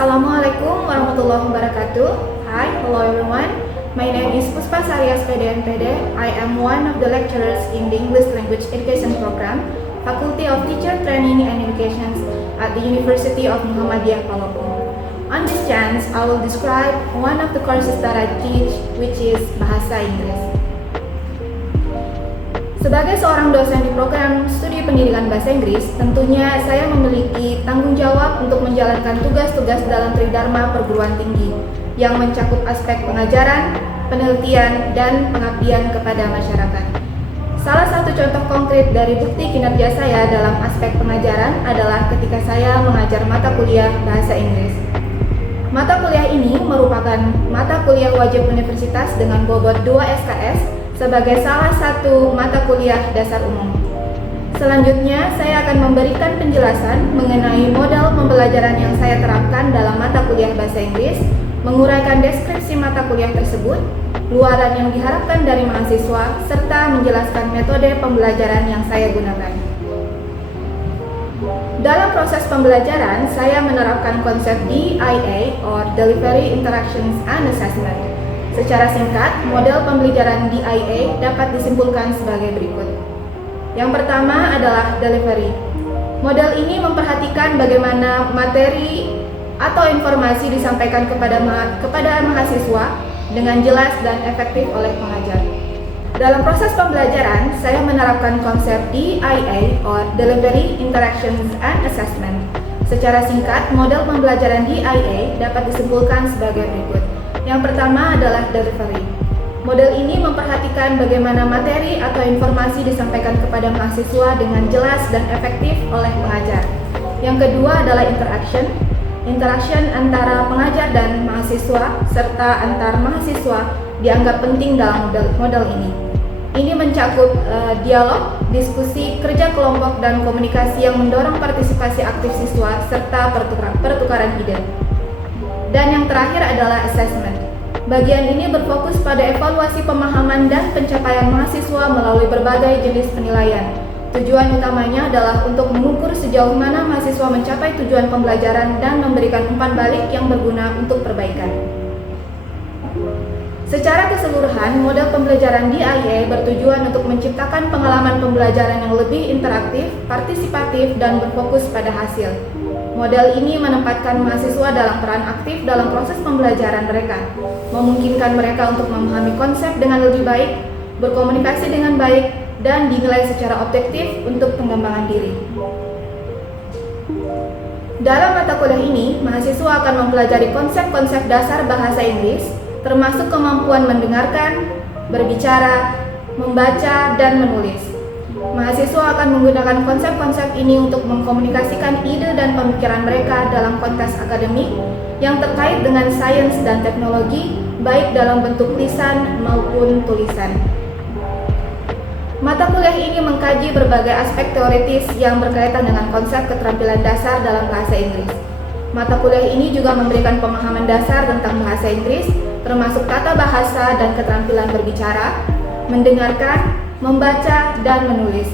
Assalamualaikum warahmatullahi wabarakatuh. Hi, hello everyone. My name is Puspa Sarias PDNPD. I am one of the lecturers in the English Language Education Program, Faculty of Teacher Training and Education at the University of Muhammadiyah Palopo. On this chance, I will describe one of the courses that I teach, which is Bahasa Inggris. Sebagai seorang dosen di program studi pendidikan bahasa Inggris, tentunya saya memiliki tanggung jawab untuk menjalankan tugas-tugas dalam Tridharma perguruan tinggi yang mencakup aspek pengajaran, penelitian, dan pengabdian kepada masyarakat. Salah satu contoh konkret dari bukti kinerja saya dalam aspek pengajaran adalah ketika saya mengajar mata kuliah bahasa Inggris. Mata kuliah ini merupakan mata kuliah wajib universitas dengan bobot 2 SKS sebagai salah satu mata kuliah dasar umum. Selanjutnya, saya akan memberikan penjelasan mengenai model pembelajaran yang saya terapkan dalam mata kuliah bahasa Inggris, menguraikan deskripsi mata kuliah tersebut, luaran yang diharapkan dari mahasiswa, serta menjelaskan metode pembelajaran yang saya gunakan. Dalam proses pembelajaran, saya menerapkan konsep DIA or Delivery Interactions and Assessment. Secara singkat, model pembelajaran DIA dapat disimpulkan sebagai berikut. Yang pertama adalah delivery. Model ini memperhatikan bagaimana materi atau informasi disampaikan kepada mahasiswa dengan jelas dan efektif oleh pengajar. Dalam proses pembelajaran, saya menerapkan konsep DIA or Delivery Interactions and Assessment. Secara singkat, model pembelajaran DIA dapat disimpulkan sebagai berikut. Yang pertama adalah delivery. Model ini memperhatikan bagaimana materi atau informasi disampaikan kepada mahasiswa dengan jelas dan efektif oleh pengajar. Yang kedua adalah interaction. Interaction antara pengajar dan mahasiswa serta antar mahasiswa dianggap penting dalam model ini. Ini mencakup dialog, diskusi, kerja kelompok, dan komunikasi yang mendorong partisipasi aktif siswa serta pertukaran ide. Dan yang terakhir adalah assessment. Bagian ini berfokus pada evaluasi pemahaman dan pencapaian mahasiswa melalui berbagai jenis penilaian. Tujuan utamanya adalah untuk mengukur sejauh mana mahasiswa mencapai tujuan pembelajaran dan memberikan umpan balik yang berguna untuk perbaikan. Secara keseluruhan, model pembelajaran DIA bertujuan untuk menciptakan pengalaman pembelajaran yang lebih interaktif, partisipatif, dan berfokus pada hasil. Model ini menempatkan mahasiswa dalam peran aktif dalam proses pembelajaran mereka, memungkinkan mereka untuk memahami konsep dengan lebih baik, berkomunikasi dengan baik, dan dinilai secara objektif untuk pengembangan diri. Dalam mata kuliah ini, mahasiswa akan mempelajari konsep-konsep dasar bahasa Inggris, termasuk kemampuan mendengarkan, berbicara, membaca, dan menulis. Mahasiswa akan menggunakan konsep-konsep ini untuk mengkomunikasikan ide dan pemikiran mereka dalam konteks akademik yang terkait dengan sains dan teknologi, baik dalam bentuk lisan maupun tulisan. Mata kuliah ini mengkaji berbagai aspek teoritis yang berkaitan dengan konsep keterampilan dasar dalam bahasa Inggris. Mata kuliah ini juga memberikan pemahaman dasar tentang bahasa Inggris, termasuk tata bahasa dan keterampilan berbicara, mendengarkan, membaca, dan menulis.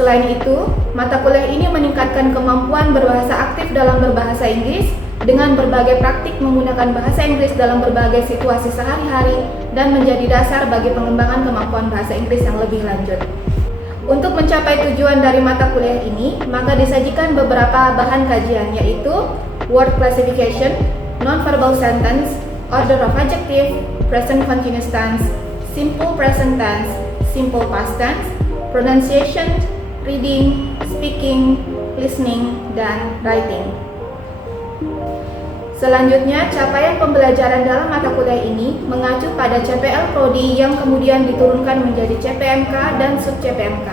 Selain itu, mata kuliah ini meningkatkan kemampuan berbahasa aktif dalam berbahasa Inggris dengan berbagai praktik menggunakan bahasa Inggris dalam berbagai situasi sehari-hari dan menjadi dasar bagi pengembangan kemampuan bahasa Inggris yang lebih lanjut. Untuk mencapai tujuan dari mata kuliah ini, maka disajikan beberapa bahan kajian, yaitu word classification, non-verbal sentence, order of adjective, present continuous tense, simple present tense, simple past tense, pronunciation, reading, speaking, listening, dan writing. Selanjutnya, capaian pembelajaran dalam mata kuliah ini mengacu pada CPL Prodi yang kemudian diturunkan menjadi CPMK dan sub-CPMK.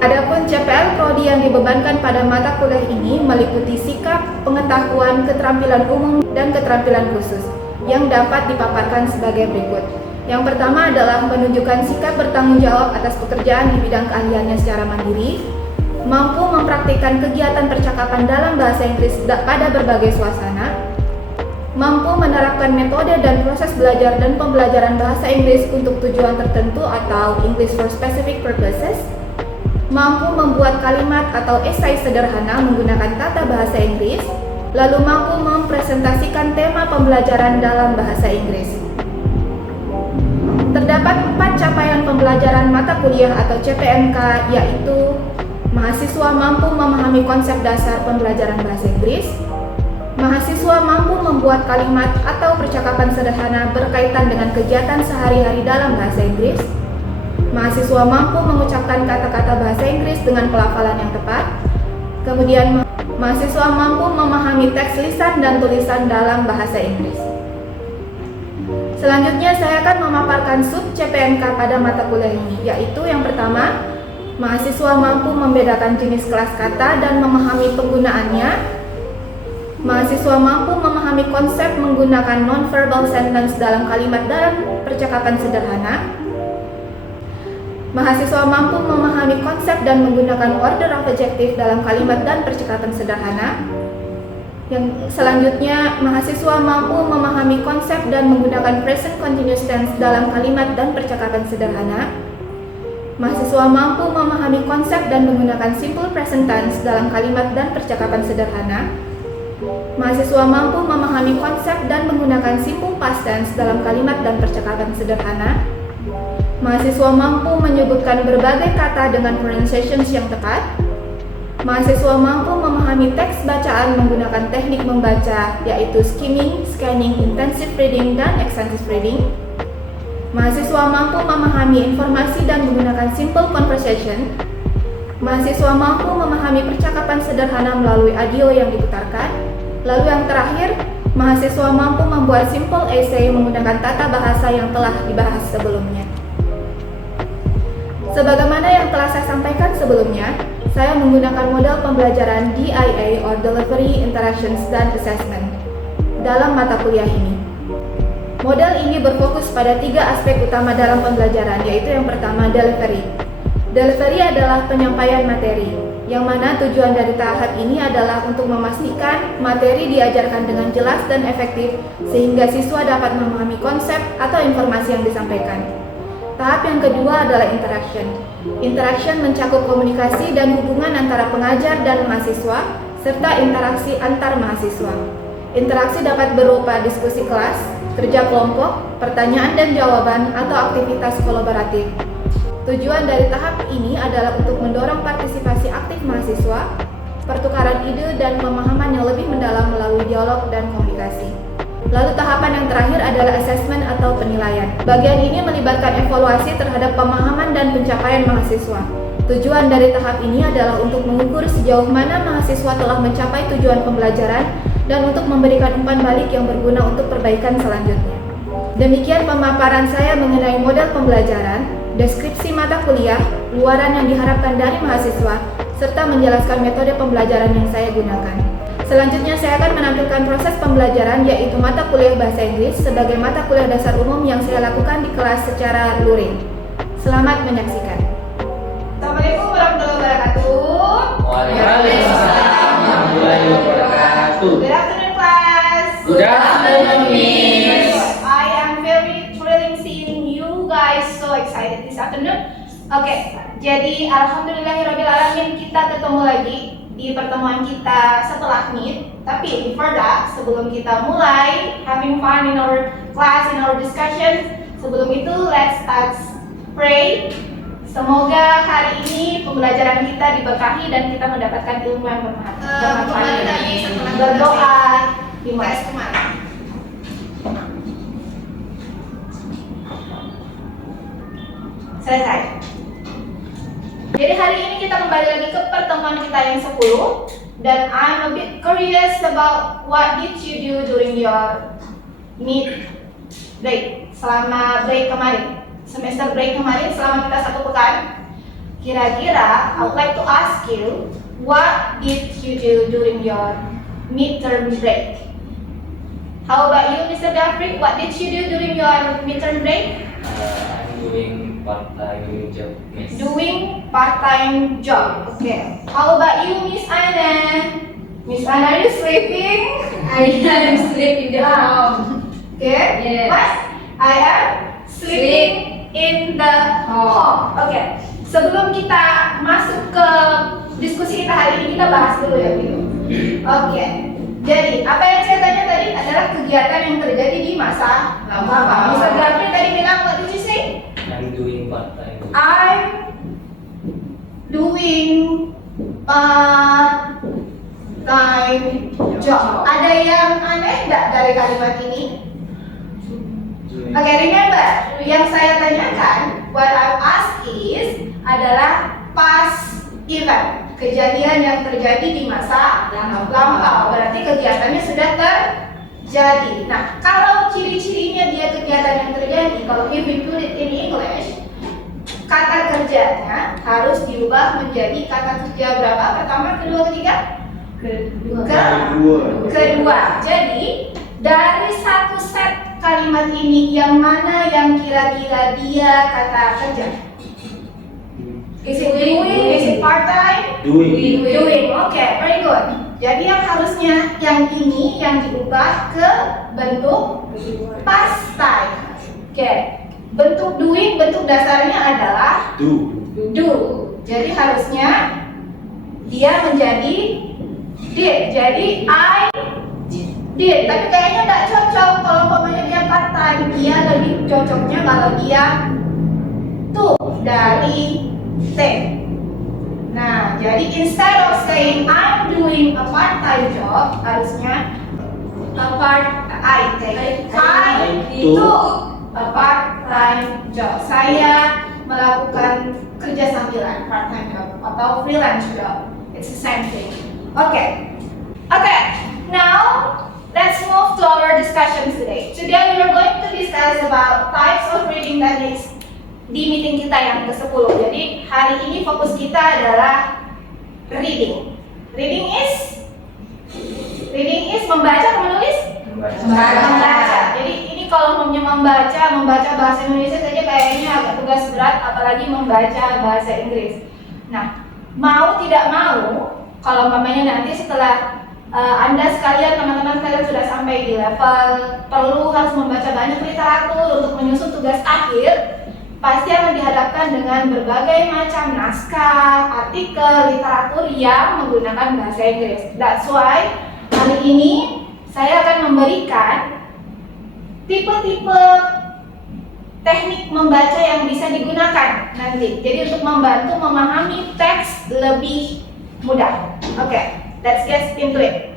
Adapun CPL Prodi yang dibebankan pada mata kuliah ini meliputi sikap, pengetahuan, keterampilan umum, dan keterampilan khusus yang dapat dipaparkan sebagai berikut. Yang pertama adalah menunjukkan sikap bertanggung jawab atas pekerjaan di bidang keahliannya secara mandiri, mampu mempraktikkan kegiatan percakapan dalam bahasa Inggris pada berbagai suasana, mampu menerapkan metode dan proses belajar dan pembelajaran bahasa Inggris untuk tujuan tertentu atau English for specific purposes, mampu membuat kalimat atau esai sederhana menggunakan tata bahasa Inggris, lalu mampu mempresentasikan tema pembelajaran dalam bahasa Inggris. Terdapat 4 capaian pembelajaran mata kuliah atau CPMK, yaitu mahasiswa mampu memahami konsep dasar pembelajaran bahasa Inggris, mahasiswa mampu membuat kalimat atau percakapan sederhana berkaitan dengan kegiatan sehari-hari dalam bahasa Inggris, mahasiswa mampu mengucapkan kata-kata bahasa Inggris dengan pelafalan yang tepat, kemudian mahasiswa mampu memahami teks lisan dan tulisan dalam bahasa Inggris. Selanjutnya saya akan memaparkan sub CPMK pada mata kuliah ini, yaitu yang pertama, mahasiswa mampu membedakan jenis kelas kata dan memahami penggunaannya. Mahasiswa mampu memahami konsep menggunakan non-verbal sentence dalam kalimat dan percakapan sederhana. Mahasiswa mampu memahami konsep dan menggunakan order of adjective dalam kalimat dan percakapan sederhana. Yang selanjutnya, mahasiswa mampu memahami konsep dan menggunakan present continuous tense dalam kalimat dan percakapan sederhana. Mahasiswa mampu memahami konsep dan menggunakan simple present tense dalam kalimat dan percakapan sederhana. Mahasiswa mampu memahami konsep dan menggunakan simple past tense dalam kalimat dan percakapan sederhana. Mahasiswa mampu menyebutkan berbagai kata dengan pronunciations yang tepat. Mahasiswa mampu memahami teks bacaan menggunakan teknik membaca, yaitu skimming, scanning, intensive reading, dan extensive reading. Mahasiswa mampu memahami informasi dan menggunakan simple conversation. Mahasiswa mampu memahami percakapan sederhana melalui audio yang diputarkan. Lalu yang terakhir, mahasiswa mampu membuat simple essay menggunakan tata bahasa yang telah dibahas sebelumnya. Sebagaimana yang telah saya sampaikan sebelumnya, saya menggunakan model pembelajaran DIA or Delivery, Interactions, dan Assessment dalam mata kuliah ini. Model ini berfokus pada 3 aspek utama dalam pembelajaran, yaitu yang pertama, delivery. Delivery adalah penyampaian materi, yang mana tujuan dari tahap ini adalah untuk memastikan materi diajarkan dengan jelas dan efektif sehingga siswa dapat memahami konsep atau informasi yang disampaikan. Tahap yang kedua adalah interaction. Interaction mencakup komunikasi dan hubungan antara pengajar dan mahasiswa, serta interaksi antar mahasiswa. Interaksi dapat berupa diskusi kelas, kerja kelompok, pertanyaan dan jawaban, atau aktivitas kolaboratif. Tujuan dari tahap ini adalah untuk mendorong partisipasi aktif mahasiswa, pertukaran ide, dan pemahaman yang lebih mendalam melalui dialog dan komunikasi. Lalu tahapan yang terakhir adalah assessment atau penilaian. Bagian ini melibatkan evaluasi terhadap pemahaman dan pencapaian mahasiswa. Tujuan dari tahap ini adalah untuk mengukur sejauh mana mahasiswa telah mencapai tujuan pembelajaran dan untuk memberikan umpan balik yang berguna untuk perbaikan selanjutnya. Demikian pemaparan saya mengenai model pembelajaran, deskripsi mata kuliah, luaran yang diharapkan dari mahasiswa, serta menjelaskan metode pembelajaran yang saya gunakan. Selanjutnya saya akan menampilkan proses pembelajaran, yaitu mata kuliah bahasa Inggris sebagai mata kuliah dasar umum yang saya lakukan di kelas secara luring. Selamat menyaksikan. Assalamualaikum warahmatullahi wabarakatuh. Waalaikumsalam warahmatullahi wabarakatuh. Good afternoon class. Good afternoon, Miss. I am very thrilling seeing you guys so excited this afternoon. Oke, jadi alhamdulillahirrabbilalamin kita ketemu lagi di pertemuan kita setelah Meet. Tapi before that, sebelum kita mulai having fun in our class, in our discussion, sebelum itu let's start pray. Semoga hari ini pembelajaran kita diberkahi dan kita mendapatkan ilmu yang bermanfaat. Berdoa dimulai kemarin. Selesai. Jadi hari ini kita kembali lagi ke pertemuan kita yang 10, dan I'm a bit curious about what did you do during your Meet break, selama break kemarin, semester break kemarin, selama kita 1 pekan. Kira-kira I would like to ask you, what did you do during your midterm break? How about you, Mr. Gafri? What did you do during your midterm break? I'm doing part-time job, Miss. Doing part-time job. Okay. How about you, Miss Anna? Miss Anna, are you sleeping? I am sleeping in the home. Okay. Yes. What? I am sleeping in the home. Okay. Sebelum kita masuk ke diskusi kita hari ini, kita bahas dulu ya, gitu. Oke. Jadi, apa yang saya tanya tadi adalah kegiatan yang terjadi di masa lampau. Mr. Gafri tadi bilang, what did you say? I'm doing part time. I'm doing part-time job. Ada yang aneh nggak dari kalimat ini? Oke, remember, yang saya tanyakan, what I ask is adalah past event, kejadian yang terjadi di masa lampau. Berarti kegiatannya sudah terjadi. Nah, kalau ciri-cirinya dia kegiatan yang terjadi, kalau if we put it in English, kata kerjanya harus diubah menjadi kata kerja berapa? Pertama, kedua, ketiga? Kedua. Jadi, dari satu set kalimat ini, yang mana yang kira-kira dia kata kerja? Is it doing? Is it part-time? Doing. Doing. Oke, very good. Jadi yang harusnya yang ini yang diubah ke bentuk past time. Oke. Bentuk doing, bentuk dasarnya adalah Do. do. Jadi harusnya dia menjadi did. Jadi I did. Tapi kayaknya tidak cocok kalau umpamanya dia part time. Dia lebih cocoknya kalau dia to dari take. Nah, jadi instead of saying I'm doing a part-time job, harusnya I took a part-time job. Saya melakukan kerja sambilan, part-time job atau freelance job. It's the same thing. Okay. Now let's move to our discussion today. Today we are going to discuss about types of reading techniques di meeting kita yang ke-10. Jadi hari ini fokus kita adalah reading. Reading is membaca atau menulis? Membaca. Jadi ini kalau membaca bahasa Indonesia saja kayaknya agak tugas berat, apalagi membaca bahasa Inggris. Nah, mau tidak mau, kalau mamanya nanti setelah Anda sekalian, teman-teman sekalian sudah sampai di level perlu harus membaca banyak literatur untuk menyusun tugas akhir, pasti akan dihadapkan dengan berbagai macam naskah, artikel, literatur yang menggunakan bahasa Inggris. That's why hari ini saya akan memberikan tipe-tipe teknik membaca yang bisa digunakan nanti. Jadi untuk membantu memahami teks lebih mudah. Okay, let's get into it.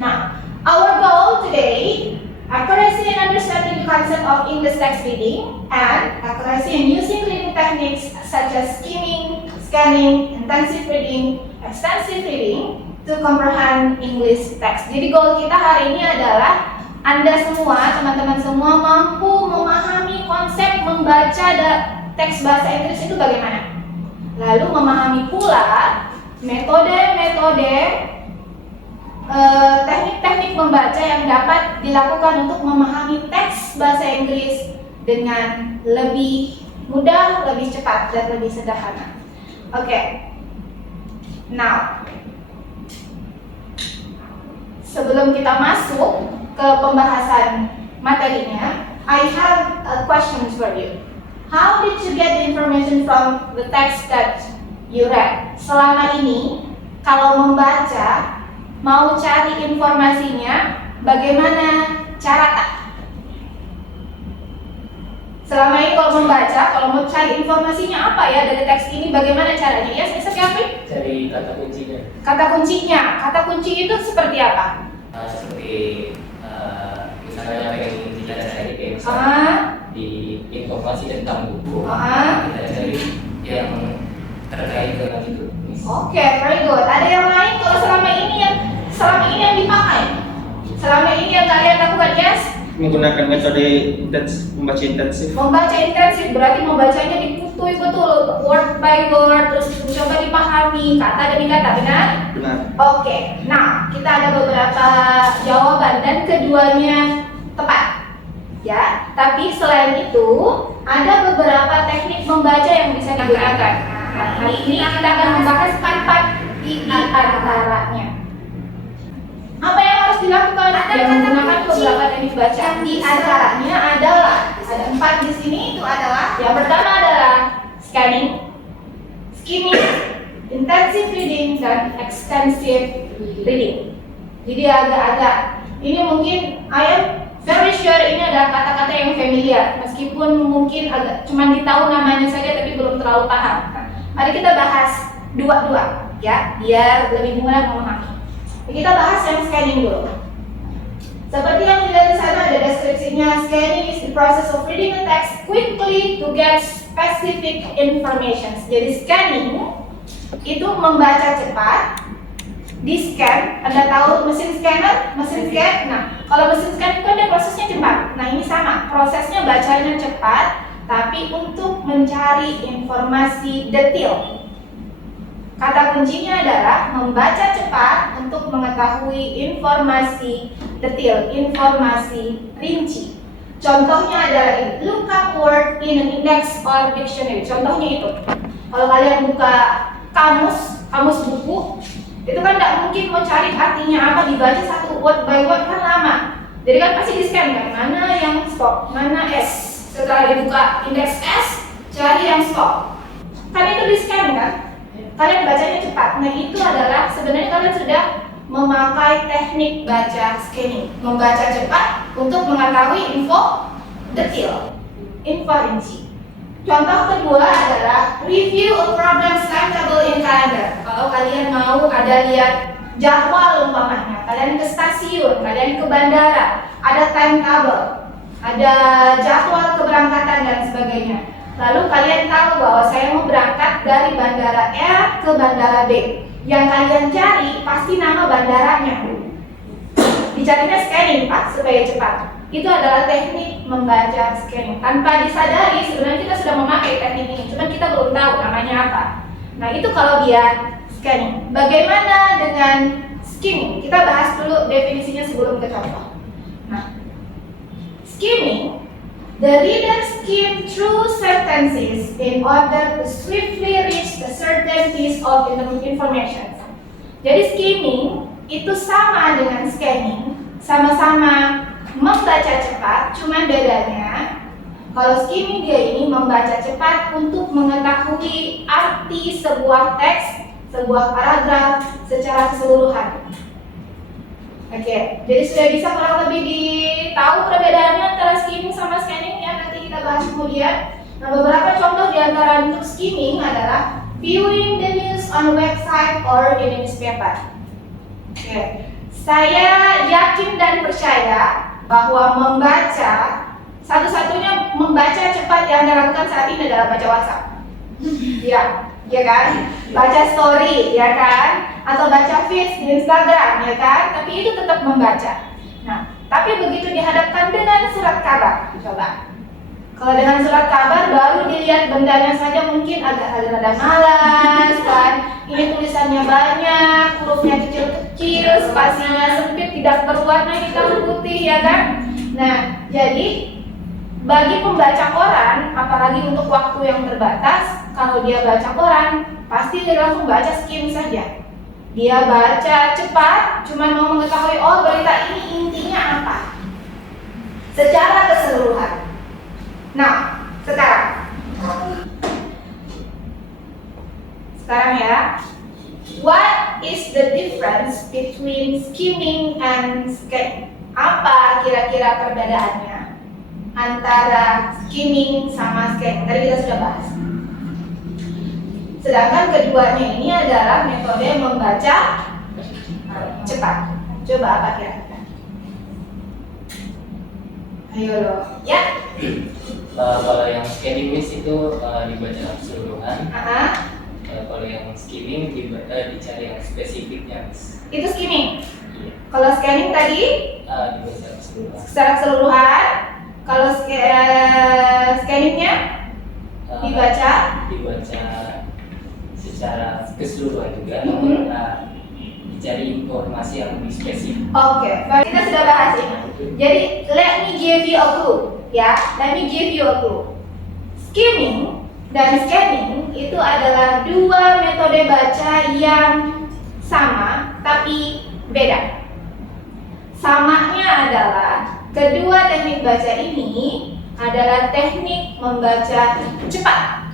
Now, our goal today, accuracy in understanding the concept of English text reading, and accuracy in using reading techniques such as skimming, scanning, intensive reading, extensive reading to comprehend English text. Jadi goal kita hari ini adalah Anda semua, teman-teman semua mampu memahami konsep membaca teks bahasa Inggris itu bagaimana. Lalu memahami pula metode-metode teknik-teknik membaca yang dapat dilakukan untuk memahami teks bahasa Inggris dengan lebih mudah, lebih cepat, dan lebih sederhana. Oke. Now, sebelum kita masuk ke pembahasan materinya, I have a question for you. How did you get the information from the text that you read? Selama ini, kalau membaca, mau cari informasinya, bagaimana cara selama ini kalau membaca, kalau mau cari informasinya apa ya dari teks ini, bagaimana caranya? Ya, Mr. Gafri? Cari kata kuncinya. Kata kuncinya, kata kunci itu seperti apa? Seperti misalnya pengen bicara saya di di informasi tentang buku, kita cari yang terkait dengan itu. Oke, very good. Ada yang lain kalau selama ini yang dipakai? Selama ini yang kalian lakukan, yes? Menggunakan metode membaca intensif. Membaca intensif berarti membacanya dikutui betul, word by word, terus coba dipahami kata demi kata, benar? Benar. Oke, nah kita ada beberapa jawaban dan keduanya tepat, ya. Tapi selain itu ada beberapa teknik membaca yang bisa digunakan. Nah, hari ini kita akan membahas 4 di antaranya. Apa yang harus dilakukan? Yang menggunakan beberapa teknik baca. Di antaranya adalah ada 4 di sini. Itu adalah yang pertama adalah scanning, skimming, intensive reading, dan extensive reading. Jadi agak-agak ini mungkin I am very sure ini adalah kata-kata yang familiar meskipun mungkin agak cuma ditahu namanya saja tapi belum terlalu paham. Nah, mari kita bahas dua-dua ya biar lebih mudah memahami. Kita bahas yang scanning dulu. Seperti yang dilihat di sana ada deskripsinya, scanning is the process of reading a text quickly to get specific information. Jadi scanning itu membaca cepat. Di scan, Anda tahu mesin scanner, mesin scan. Nah, kalau mesin scan itu ada prosesnya cepat. Nah, ini sama, prosesnya bacanya cepat, tapi untuk mencari informasi detail. Kata kuncinya adalah membaca cepat untuk mengetahui informasi detail, informasi rinci. Contohnya adalah ini, look up word in an index or dictionary. Contohnya itu, kalau kalian buka kamus buku, itu kan tidak mungkin mau cari artinya apa dibaca satu word by word kan lama. Jadi kan pasti di scan kan, mana yang stop, mana S. Setelah dibuka indeks S, cari yang stop. Kan itu di scan kan? Kalian bacanya cepat. Nah itu adalah sebenarnya kalian sudah memakai teknik baca scanning, membaca cepat untuk mengetahui info detail, info rinci. Contoh kedua adalah review a program's timetable in calendar. Kalau kalian mau ada lihat jadwal umpamanya, kalian ke stasiun, kalian ke bandara, ada timetable, ada jadwal keberangkatan dan sebagainya. Lalu kalian tahu bahwa saya mau berangkat dari bandara A ke bandara B. Yang kalian cari pasti nama bandaranya. Dicarinya scanning Pak supaya cepat. Itu adalah teknik membaca scanning. Tanpa disadari sebenarnya kita sudah memakai teknik ini, cuma kita belum tahu namanya apa. Nah itu kalau dia scanning. Bagaimana dengan skimming? Kita bahas dulu definisinya sebelum ke contoh. Nah, skimming, the reader skim through sentences in order to swiftly reach a certain piece of information. Jadi skimming itu sama dengan scanning, sama-sama membaca cepat, cuma bedanya kalau skimming dia ini membaca cepat untuk mengetahui arti sebuah teks, sebuah paragraf secara keseluruhan. Oke, jadi sudah bisa kurang lebih tahu perbedaannya antara skimming sama scanning ya, nanti kita bahas kemudian. Nah, beberapa contoh di antara untuk skimming adalah viewing the news on a website or in a newspaper. Oke, saya yakin dan percaya bahwa membaca, satu-satunya membaca cepat yang Anda lakukan saat ini adalah baca WhatsApp. Ya kan? Baca story, ya kan? Atau baca feeds di Instagram, ya kan? Tapi itu tetap membaca. Nah, tapi begitu dihadapkan dengan surat kabar, coba. Kalau dengan surat kabar baru dilihat bendanya saja mungkin agak rada malas, kan? Ini tulisannya banyak, hurufnya kecil-kecil, spasinya sempit, tidak berwarna hitam putih, ya kan? Nah, jadi bagi pembaca koran, apalagi untuk waktu yang terbatas, kalau dia baca koran, pasti dia langsung baca skim saja. Dia baca cepat, cuma mau mengetahui, oh berita ini intinya apa, secara keseluruhan. Nah, sekarang ya, what is the difference between skimming and scanning? Apa kira-kira perbedaannya antara skimming sama scanning? Tadi kita sudah bahas. Sedangkan keduanya ini adalah metode membaca cepat. Coba apa kira-kira? Ayo loh, ya. Kalau yang scanning list itu dibaca keseluruhan. Kalau yang skimming dicari yang spesifiknya. Itu skimming. Iya. Kalau scanning tadi Dibaca keseluruhan. secara keseluruhan. Kalau scanningnya dibaca secara keseluruhan juga, namun dicari informasi yang lebih spesifik. Oke, baik, kita sudah bahas ini. Jadi, let me give you a clue, ya. Let me give you a clue. Skimming dan scanning itu adalah dua metode baca yang sama tapi beda. Samanya adalah kedua teknik baca ini adalah teknik membaca cepat.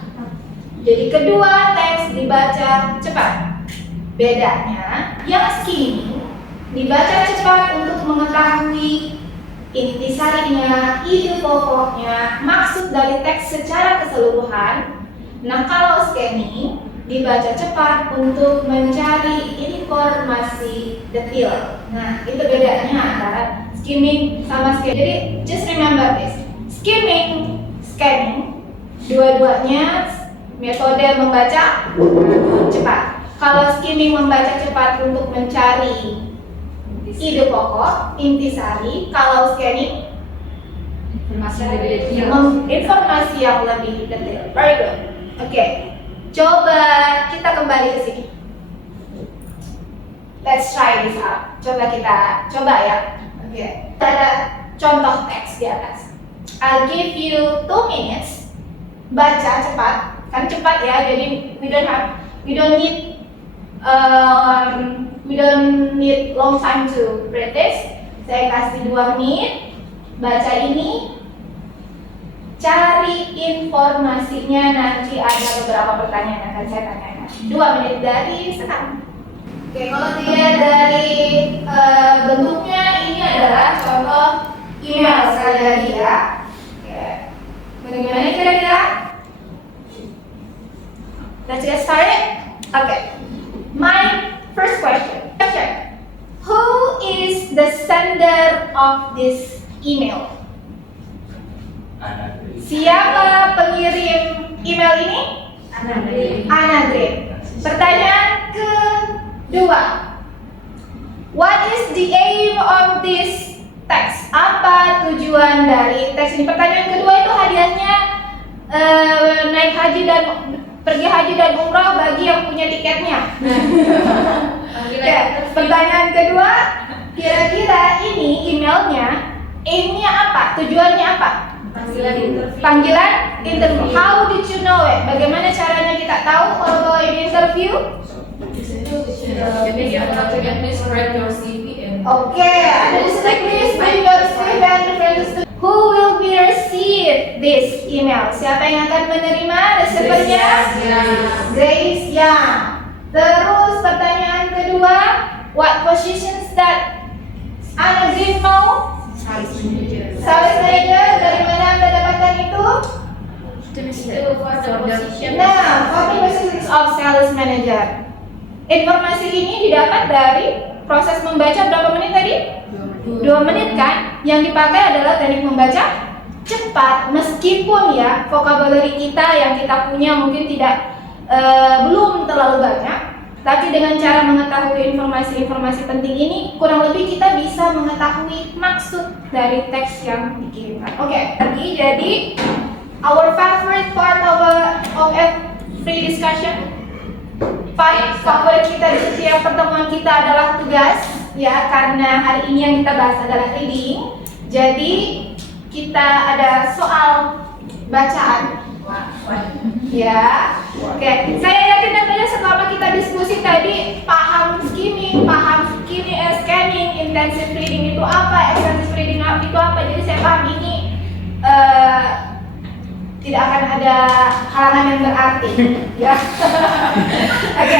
Jadi kedua teks dibaca cepat. Bedanya, yang skimming Dibaca cepat untuk mengetahui intisarinya, ide pokoknya, maksud dari teks secara keseluruhan. Nah, kalau scanning dibaca cepat untuk mencari informasi detail. Nah, itu bedanya antara skimming sama scanning. Jadi, just remember this. Skimming, scanning, dua-duanya metode membaca cepat. Kalau skimming membaca cepat untuk mencari ide pokok, intisari. Kalau scanning informasi yang lebih detail. Very good. Oke, coba kita kembali ke sini. Let's try this out. Coba kita coba ya. Oke, ada contoh teks di atas. I'll give you 2 minutes. Baca cepat, kan cepat ya. Jadi we don't need long time to read this. Saya kasih 2 menit. Baca ini. Cari informasinya, nanti ada beberapa pertanyaan yang akan saya tanyakan. 2 menit dari sekarang. Oke, kalau dia dari bentuknya ini adalah contoh email saya dia. Oke, bagaimana kira-kira? Let's get started. Okay, my first question. Who is the sender of this email? Siapa pengirim email ini? Anagrin. Pertanyaan kedua. What is the aim of this text? Apa tujuan dari teks ini? Pertanyaan kedua itu hadiahnya naik haji dan pergi haji dan umrah bagi yang punya tiketnya. Pertanyaan kedua, kira-kira ini emailnya aimnya apa? Tujuannya apa? Panggilan interview. How did you know it? Bagaimana caranya kita tahu kalau ini interview? Oke, ada di sini please bring your CV and references to. Who will be receive this email? Siapa yang akan menerima receivernya? Grace Yang. Terus pertanyaan kedua, what positions that Anagrin mau? Sales manager. Dari mana Anda dapatkan itu? Nah, what positions of sales manager? Informasi ini didapat dari proses membaca berapa menit tadi? 2 menit kan? Yang dipakai adalah teknik membaca cepat. Meskipun ya vocabulary kita yang kita punya mungkin belum terlalu banyak, tapi dengan cara mengetahui informasi-informasi penting ini, kurang lebih kita bisa mengetahui maksud dari teks yang dikirimkan. Oke, jadi our favorite part of a free discussion. Part favorit kita di setiap pertemuan kita adalah tugas, ya, karena hari ini yang kita bahas adalah reading. Jadi kita ada soal bacaan, ya. Oke, saya yakin tentunya selama kita diskusi tadi paham skimming, scanning, intensive reading itu apa, extensive reading itu apa. Jadi saya paham ini tidak akan ada halangan yang berarti, ya. Oke,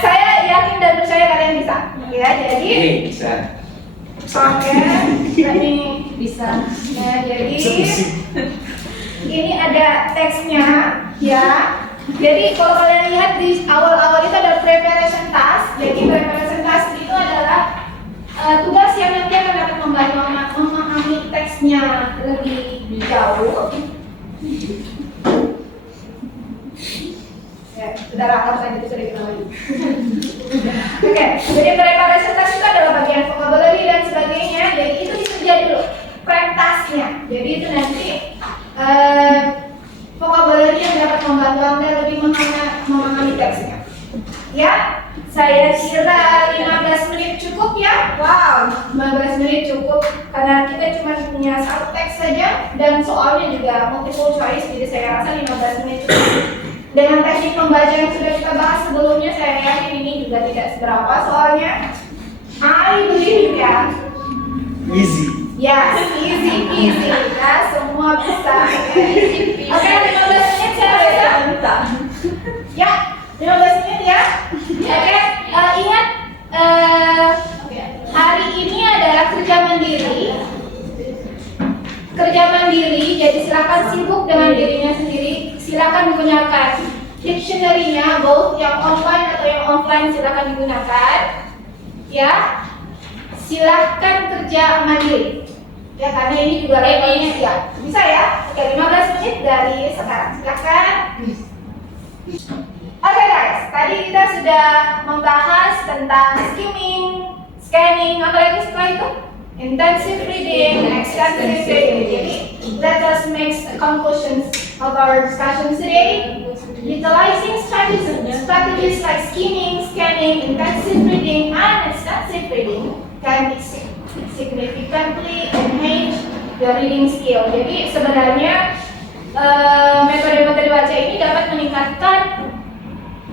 saya yakin dan percaya kalian bisa, ya. Jadi bisa. Oke, ini bisa. Ya, jadi ini ada teksnya, ya. Jadi kalau kalian lihat di awal-awal itu ada preparation task. Jadi preparation task itu adalah tugas yang nanti akan dapat membantu memahami teksnya lebih jauh. Ya, sudah rakam tadi itu sudah kita lagi. Oke, jadi preparation task itu adalah bagian vocabulary dan sebagainya. Jadi itu disudah dulu prep tasknya. Jadi itu nanti vocabulary yang dapat membantu Anda lebih memahami teksnya. Ya, saya kira 15 menit cukup ya. Wow, 15 menit cukup karena kita cuma punya satu teks saja dan soalnya juga multiple choice, jadi saya rasa 15 menit cukup. Dengan teknik membaca yang sudah kita bahas sebelumnya, saya yakin ini juga tidak seberapa soalnya. I believe ya. Easy. Ya, easy peasy, ya, semua bisa. Oke, 15 menit saya rasa. Ya, 15 menit ya. Oke, ingat dengan dirinya sendiri, silakan digunakan. Dictionary-nya, both yang online atau yang offline silakan digunakan. Ya, silahkan kerja mandiri. Ya, karena ini juga levelnya ya. Bisa ya? Oke, 15 menit dari sekarang. Silakan. Oke guys, tadi kita sudah membahas tentang skimming, scanning, apa lagi setelah itu? Intensive reading, extensive reading. Jadi, let us make conclusions of our discussion today. Utilizing strategies like skimming, scanning, intensive reading, and extensive reading can significantly enhance your reading skill. Jadi sebenarnya metode-metode baca ini dapat meningkatkan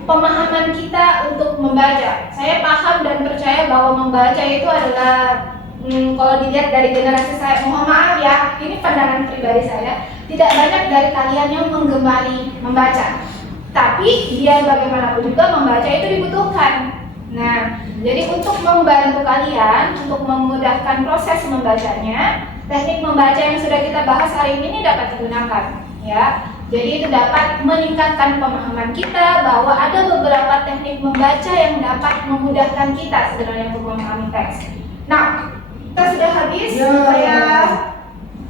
pemahaman kita untuk membaca. Saya paham dan percaya bahwa membaca itu adalah kalau dilihat dari generasi saya, mohon maaf ya, ini pandangan pribadi saya, tidak banyak dari kalian yang menggemari membaca. Tapi biar bagaimanapun juga membaca itu dibutuhkan. Nah, jadi untuk membantu kalian, untuk memudahkan proses membacanya, teknik membaca yang sudah kita bahas hari ini dapat digunakan. Ya, jadi itu dapat meningkatkan pemahaman kita bahwa ada beberapa teknik membaca yang dapat memudahkan kita sebenarnya untuk memahami teks. Nah, kita sudah habis. Saya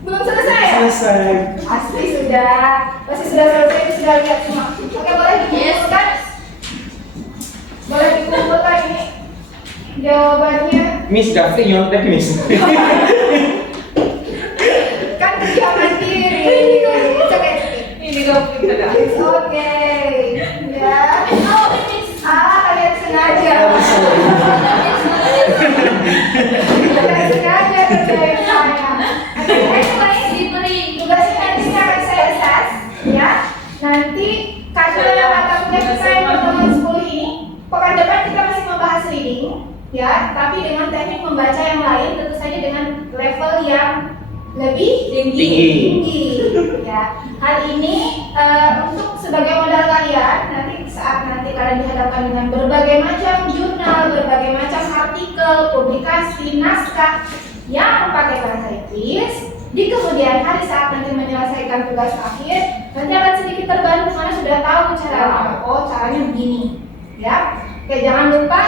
belum selesai ya? Selesai. Pasti sudah. Pasti sudah selesai, sudah lihat semua. Oke, boleh dikumpulkan? Boleh dikumpulkan ini jawabannya. Miss Daphne nyontek Miss. Kan kerja mandiri. Ini dong kita dah. Oke. Ya. Oh, kalian sengaja. Kalian sengaja kerjain saya. Anyway, tugasnya nanti akan saya assess, ya. Nanti karena mata kuliah kita yang pertemuan 10 ini, pekan depan kita masih membahas reading, ya. Tapi dengan teknik membaca yang lain, tentu saja dengan level yang lebih tinggi. Ya. Hal ini untuk sebagai modal kalian nanti saat nanti kalian dihadapkan dengan berbagai macam jurnal, berbagai macam artikel, publikasi, naskah yang memakai bahasa Inggris. Di kemudian hari saat nanti menyelesaikan tugas akhir, nanti akan sedikit terbantu karena sudah tahu cara oh caranya begini, ya. Oke, jangan lupa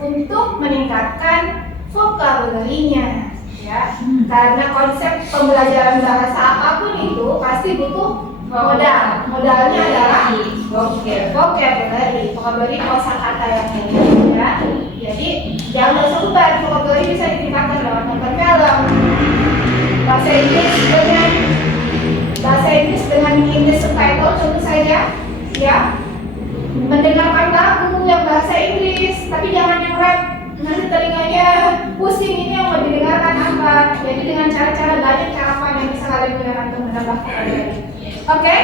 untuk meningkatkan vocabulary-nya. Ya, karena konsep pembelajaran bahasa apapun itu pasti butuh modal. Modalnya adalah vocabulary kosakata yang ini, ya. Jadi jangan lupa vocabulary bisa ditingkatkan lewat nonton film, bahasa Inggris dengan English subtitle tentu saja, ya. Mendengarkan lagu yang bahasa Inggris, tapi jangan yang rap. Nanti telinganya pusing, ini yang mau didengarkan apa. Jadi dengan cara-cara banyak cara apa yang bisa kalian gunakan untuk menambah vocabulary. Oke,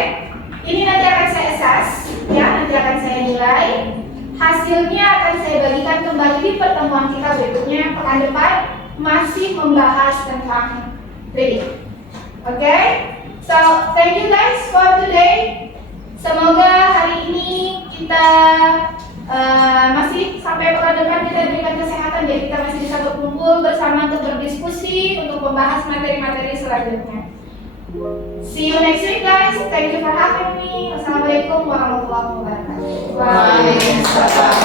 ini nanti akan saya assess, ya, nanti akan saya nilai. Hasilnya akan saya bagikan kembali di pertemuan kita berikutnya pekan depan, masih membahas tentang reading. Oke, so thank you guys for today. Semoga hari ini kita masih sampai pekan depan kita diberikan kesehatan, jadi kita masih bisa berkumpul bersama untuk berdiskusi, untuk membahas materi-materi selanjutnya. See you next week guys. Thank you for having me. Wassalamualaikum warahmatullahi wabarakatuh. Waalaikumsalam.